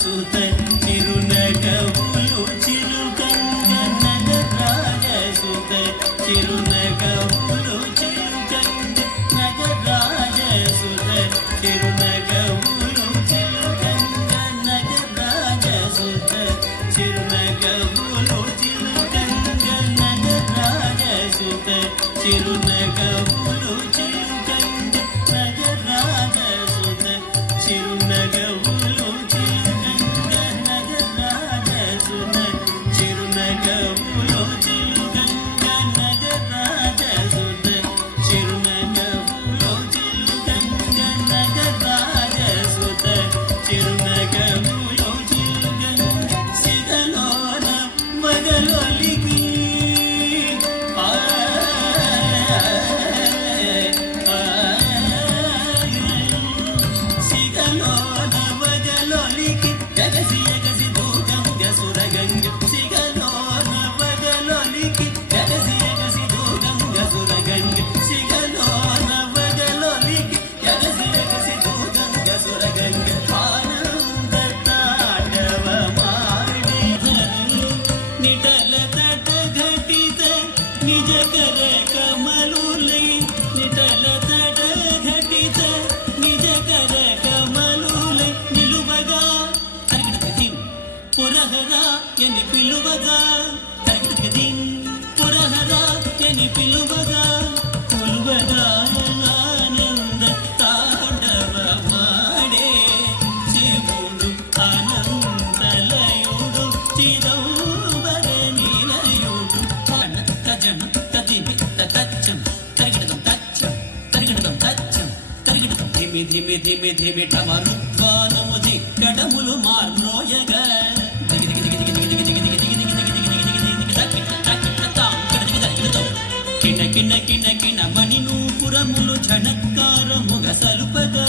సుత చిరునగవులు చిలుకంగ నగరాజ సుత చిరునగవులు చిలుకంగ నగరాజ సుత చిరునగవులు చిలుకంగ నగరాజ సుత చిరునగవులు చిలుకంగ నగరాజ సుత చిరునగవులు చిలుకంగ నగరాజ సుత చిరునగవులు చిలుకంగ నగరాజ సుత చిరునగవులు చిలుకంగ నగరాజ సుత చిరునగవులు చిలుకంగ నగరాజ సుత చిరునగవులు చిలుకంగ సిగలోన మగలొలికి సిగలోన మగలొలికి ఎగసి ఎగసి దూగంగ సురగంగ సిగలోన మగలొలికి ఎగసి ఎగసి దూగంగ సురగంగ సిగలోన మగలొలికి ఎగసి ఎగసి దూగంగ సురగంగ ఆనంద తాండవ మాడి నిటల తట ఘటిత నిజ కర కమలులై నిటల తట ఘటిత నిజ కర కమలులై నిలువగా తరిగిన పురహరా ఎని పిలువగా తరిగిన పురహరా ఎని పిలువగా కొలువగా ఆనంద తాండవ మాడే శివుడు అనంతలయుడు చిదంబర నిలయుడు తజం తదిమి తచ్చం తరిగిడదం తచ్చం తరిగిడదం తచ్చం తరిగిడదం ధిమి ధిమి ధిమి ధిమి టమరుద్వానము దిక్కడములు మార్మ్రోయగా కిణ కిణ కిణ కిణ మణి నూపురములు ఝణత్కారముగ సలుపగా